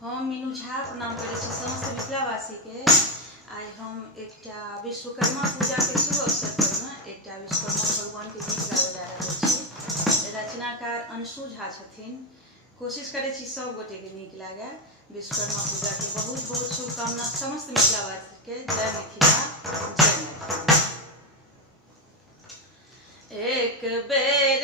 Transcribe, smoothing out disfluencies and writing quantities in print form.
हम मीनू झा प्रणाम करै छी समस्त मिथिलावासी के। आइ हम एकटा विश्वकर्मा पूजा के शुभ अवसर पर एकटा विश्वकर्मा भगवान के गीत गाबै जा रहल छी। रचनाकार अंशु झा छथिन। कोशिश करै छी सब गोटे के नीक लागे। विश्वकर्मा पूजा के बहुत बहुत शुभकामना समस्त मिथिलावासी के। जय मिथिला, जय मिथिला। एक बेर